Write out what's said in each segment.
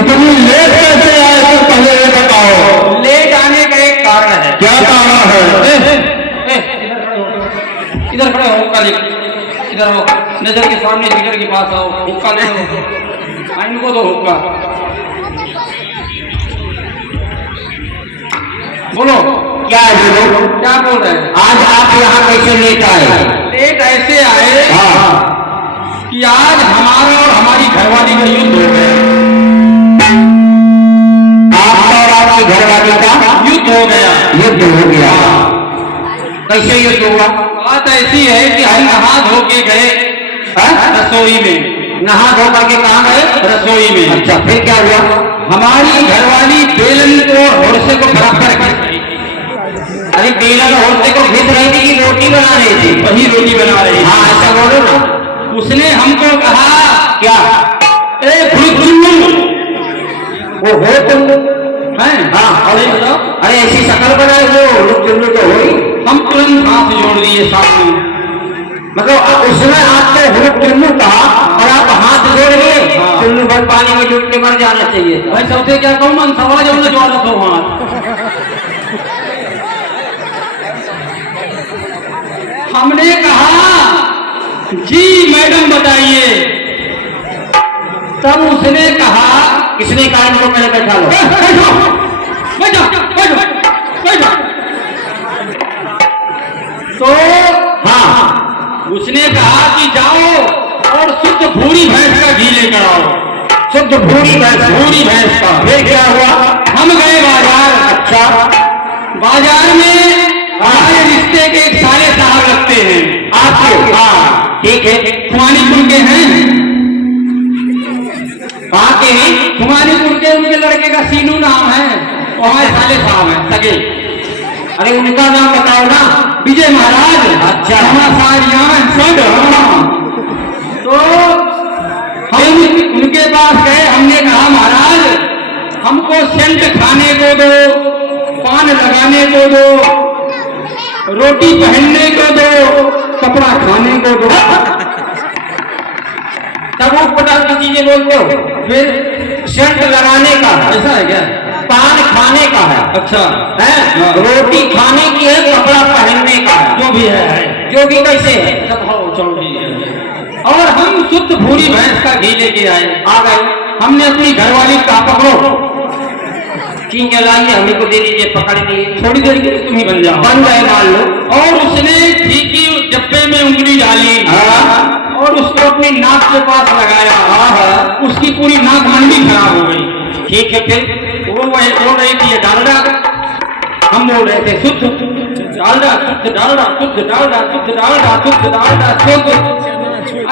इतनी लेट कैसे आए तुम पहले ये बताओ। लेट आने का एक कारण है। क्या कारण है? इधर खड़े हो, हुक्का ले, इधर हो, नजर के सामने स्पीकर के पास आओ, हुक्का ले लो, इनको दो हुक्का। बोलो क्या है? बोलो क्या बोल रहे हैं? आज आप यहाँ कैसे लेट आए? लेट ऐसे आए कि आज हमारा और हमारी घरवाली का युद्ध हो गया। आपका और आपकी घरवाली का युद्ध हो गया। युद्ध हो गया। कैसे युद्ध हुआ? बात ऐसी है कि हम नहा धो के गए रसोई में। नहा धो करके कहाँ गए? रसोई में। अच्छा, फिर क्या हुआ? हमारी घरवाली बेलन को होरसे को बराबर घिस रही। अरे बेलन होरसे को घिस रही थी कि रोटी बना रही थी? वही रोटी बना रही। हाँ ऐसा बोलो ना। उसने हमको कहा क्या? वो हो तुम हैं? हाँ अरे बताओ। अरे ऐसी शक्ल बनाए हो लोग चुन्नू तो हो ही। हम तुरंत हाथ जोड़ दिए साथ में। मतलब उसने आपको हुक चुन्नू कहा और आप हाथ जोड़ लिए। हाँ। चुन्नू भर पानी में डूब के मर जाना चाहिए। भाई सबसे क्या कहूँ, मन सवाल जब जोड़ा तो हाथ। हमने कहा जी मैडम बताइए। तब उसने कहा, किसने कहा इनको पहले बैठा लो? बैठो, बैठो, बैठो। तो हाँ उसने कहा कि जाओ और शुद्ध भूरी भैंस का घी लेकर आओ। शुद्ध भूरी भैंस? भूरी भैंस का। फिर क्या हुआ? हम गए बाजार। अच्छा, बाजार में हमारे रिश्ते के एक साले साहब लगते हैं आपके? हाँ ठीक है। खुमानीपुर के हैं। कहाँ के हैं? खुमानीपुर के, उनके लड़के का सीनू नाम है, वो हमारे साले साहब हैं सगे। अरे उनका नाम बताओ ना। विजय महाराज। अच्छा। हमारे सब। हाँ। तो हम उनके पास गए। हमने कहा महाराज हमको सेंट खाने को दो, पान लगाने को दो, रोटी पहनने को दो, कपड़ा खाने को दो। तब वो पटाख की चीजें बोलते हो। फिर सेंट लगाने का ऐसा है क्या? पान खाने का है। अच्छा है? हाँ। रोटी खाने की है, कपड़ा पहनने का है। जो भी है जो भी कैसे है सब हो चलो ठीक है। और हम शुद्ध भूरी भैंस का घी लेके आए। आ गए। हमने अपनी घरवाली का पकड़ो, ठीक है लाइए हमें को दे दीजिए, पकड़ दिए। थोड़ी देर के लिए तुम ही बन जाओ। बन गए मान लो। और उसने घी की डब्बे में उंगली डाली और उसको अपनी नाक के पास लगाया। उसकी पूरी नाक मंडी खराब हो गई। ठीक है फिर वो वही बोल रही थी ये डालडा। हम बोल रहे थे शुद्ध डालडा, शुद्ध डालडा, शुद्ध डालडा, शुद्ध डालडा, शुद्ध डालडा, शुद्ध।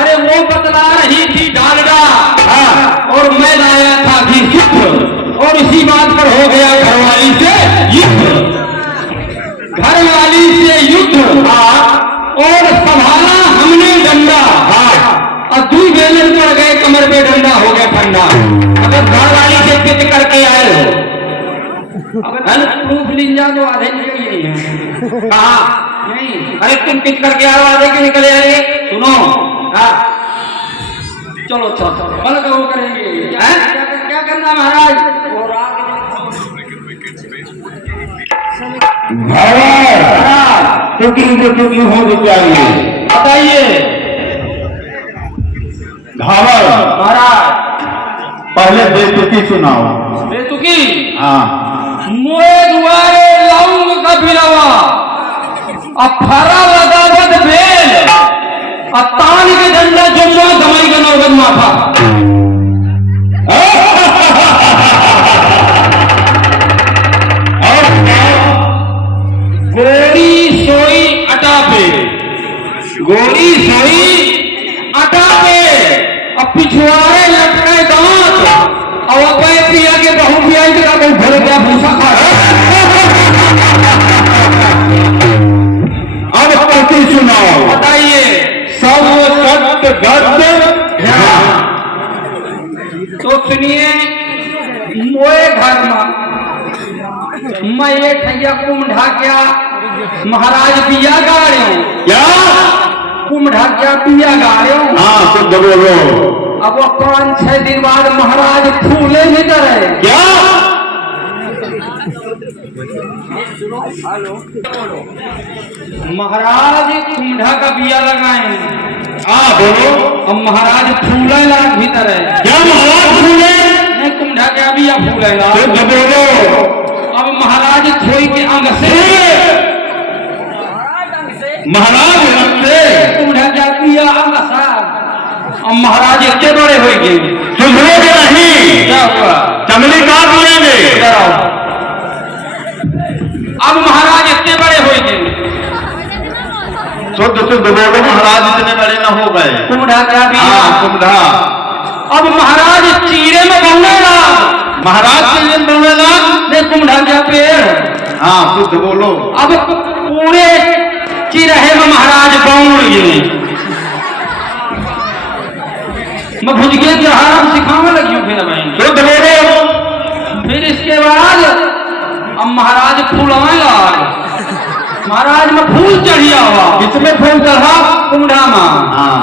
अरे वो बतला रही थी डालडा और मैं लाया था घी शुद्ध। और इसी बात पर हो गया घरवाली से युद्ध। घरवाली से युद्ध। और संभाला हमने डंडा। और दूर बेलन पड़ गए, कमर पे डंडा हो गया ठंडा। अगर घरवाली से पिट करके आए हो? अगर प्रूफ लिंजा तो आधे निकल ही नहीं है। कहा? नहीं। अरे तुम पिट करके आओ, आधे क्यों निकले आएंगे? सुनो चलो चलो कल का वो करेंगे। क्या करना महाराज? क्योंकि होनी चाहिए। बताइए घावर महाराज। पहले बेतुकी सुनाओ। बेतुकी? हाँ। मोए दुआरे लौंग का फिरवा, अफरा लगावत बेल, तान के डंडा जुम्मा दवाई का नौबत माथा। गोरी सोई अटा पे, गोरी सोई अटा पे, अब पिछुआरे लटके दांत, और अब पिया के बहु पिया का कोई भर गया भूसा खा। अब पति सुनाओ। बताइए। सब सत्य गद्य। तो सुनिए, मोए घर में मैं ये ठैया कुमढ़ा क्या महाराज पिया गाड़े। क्या? कुमढ़ा क्या पिया गाड़े। हाँ शुद्ध बोलो। अब वो 5-6 दिन बाद महाराज फूले भी करे क्या? महाराज कुंडा का बिया लगाए। हाँ बोलो। अब महाराज फूले लाग भीतर है। क्या महाराज फूले? नहीं कुंडा क्या बिया फूले लाग। तो बोलो। अब महाराज थोड़ी के अंग से महाराज अंग से कुंडा क्या बिया अंग सा। अब महाराज इतने बड़े हो गए सुधरोगे नहीं। क्या हुआ? चमड़ी काट लेंगे। अब महाराज इतने बड़े हो गए शुद्ध शुद्ध बोलो। महाराज इतने बड़े न हो गए। कुंडा क्या बिया। हाँ कुंडा। अब महाराज चीरे में बनने लगा। महाराज चीरे में बनने लगा। नहीं कुंडा क्या पेड़। हाँ शुद्ध बोलो। अब पूरे चिरहे में महाराज बौड़ गए। मैं भुज के त्योहार सिखाने लगी हूँ फिर मैं शुद्ध बोलो। फिर इसके बाद अब महाराज फूलने लगा। महाराज में फूल चढ़िया हुआ। किसमें फूल चढ़ा? कुंडा में। हाँ।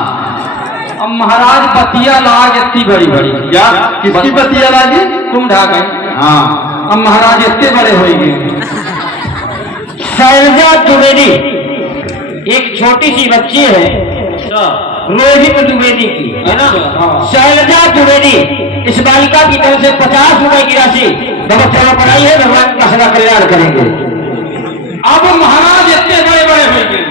अब महाराज बतिया लाग इतनी बड़ी बड़ी। क्या? किसकी बतिया लागी? कुंडा गए। हाँ। अब महाराज इतने बड़े हो गए। शैलजा द्विवेदी एक छोटी सी बच्ची है रोहित द्विवेदी की, है ना? शैलजा द्विवेदी इस बालिका की तरफ से 50 रुपए की राशि व्यवस्था पढ़ाई है। भगवान का सदा कल्याण करेंगे। अब महाराज इतने बड़े बड़े हो गए।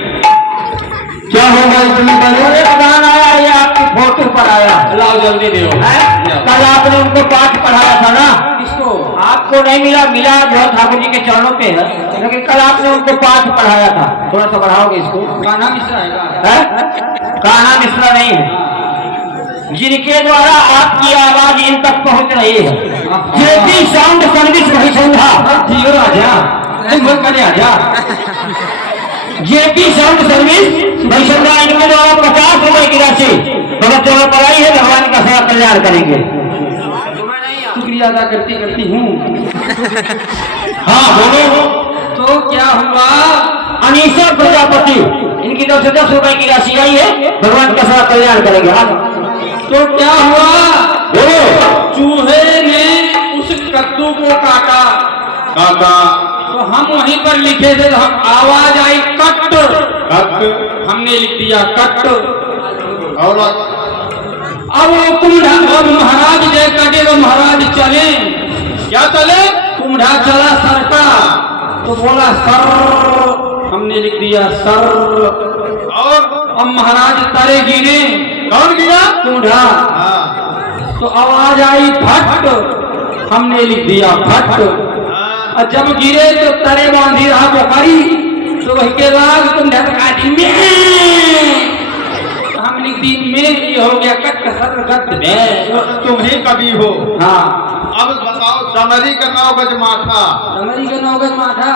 क्या होगा इतनी बड़े? गाना आया ये आपकी फोटो पर आया। लाओ जल्दी दो। कल आपने उनको पाठ पढ़ाया था ना? किसको? आपको नहीं मिला, मिला जो ठाकुर जी के चरणों पे है, लेकिन कल आपने उनको पाठ पढ़ाया था। थोड़ा सा बढ़ाओगे इसको। गाना मिश्रा है? कान्हा मिश्रा नहीं है, जिनके द्वारा आपकी आवाज इन तक पहुंच रही है। जेपी साउंड सर्विस वही संधा। जियो राजा तुम करे आजा। जेपी साउंड सर्विस वही संधा, इनके द्वारा 50 रुपए की राशि व्यवस्था पढ़ाई है। भगवान का सदा कल्याण करेंगे। शुक्रिया अदा करती करती हूँ। हाँ बोलो। तो क्या हुआ? अनीसा प्रजापति इनकी तरफ से 10 रुपए की राशि आई है। भगवान का सदा कल्याण करेंगे। तो क्या हुआ? बोलो। चूहे ने उस कद्दू को काटा। तो हम वहीं पर लिखे थे, हम आवाज आई कट। हमने लिख दिया कट। और अब वो कुंडा, अब महाराज जय कटे तो महाराज चले। क्या चले? कुंडा चला सरका तो बोला सर। हमने लिख दिया सर। और अब महाराज तारे गिरे। कौन गिरा? कुंडा। तो आवाज आई फट। हमने लिख दिया फट। और जब गिरे तो तरे बांधी रहा बोखरी। तो वही के बाद कुंडा काटी में। हम लिख दी में, ये हो गया कट सर गट में। तुम ही कभी हो। हाँ अब बताओ डमरी का 9 गज माथा। डमरी का 9 गज माथा।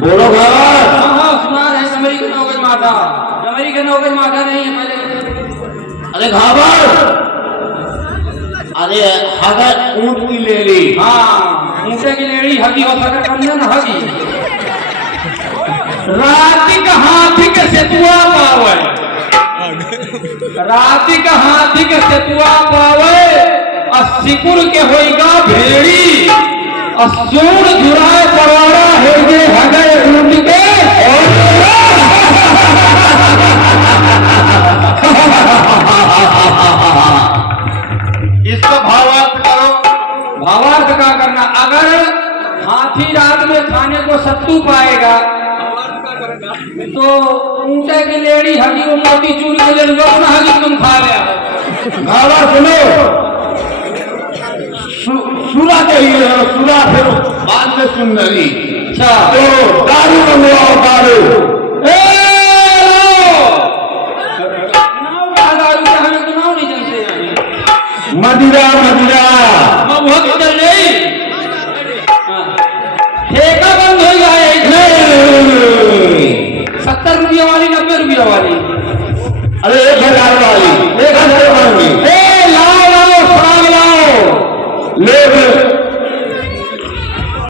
बोलो घावर। हाँ सुना है डमरी का 9 गज माथा। डमरी का 9 गज माथा नहीं है पहले। अरे घावर, अरे हगर ऊंट की लेली। हाँ ऊँटे की लेड़ी हगी हो सकर कंदन हगी। राति का हाथी के सेतुआ पावे। राति का हाथी के सेतुआ पावे। सिकुर के होइगा भेड़ी। सूर जुराए पवाड़ा होगे हगे ऊँट के। इसका भावार्थ करो। भावार्थ क्या करना? अगर हाथी रात में खाने को सत्तू पाएगा तो ऊँटे की लेडी हगी वो मोती चूर के लिए लोग हगी तुम खा लिया। घावर सुनो, सुना चाहिए। सुना फिर बाद में सुन रही। अच्छा तो दारू मंगवाओ दारू। मदिरा मदिरा चल रही ठेका बंद हो गया है। 70 रुपया वाली 90 रुपया वाली। अरे 1000 वाली 1000 वाली। लाओ लाओ लाओ ले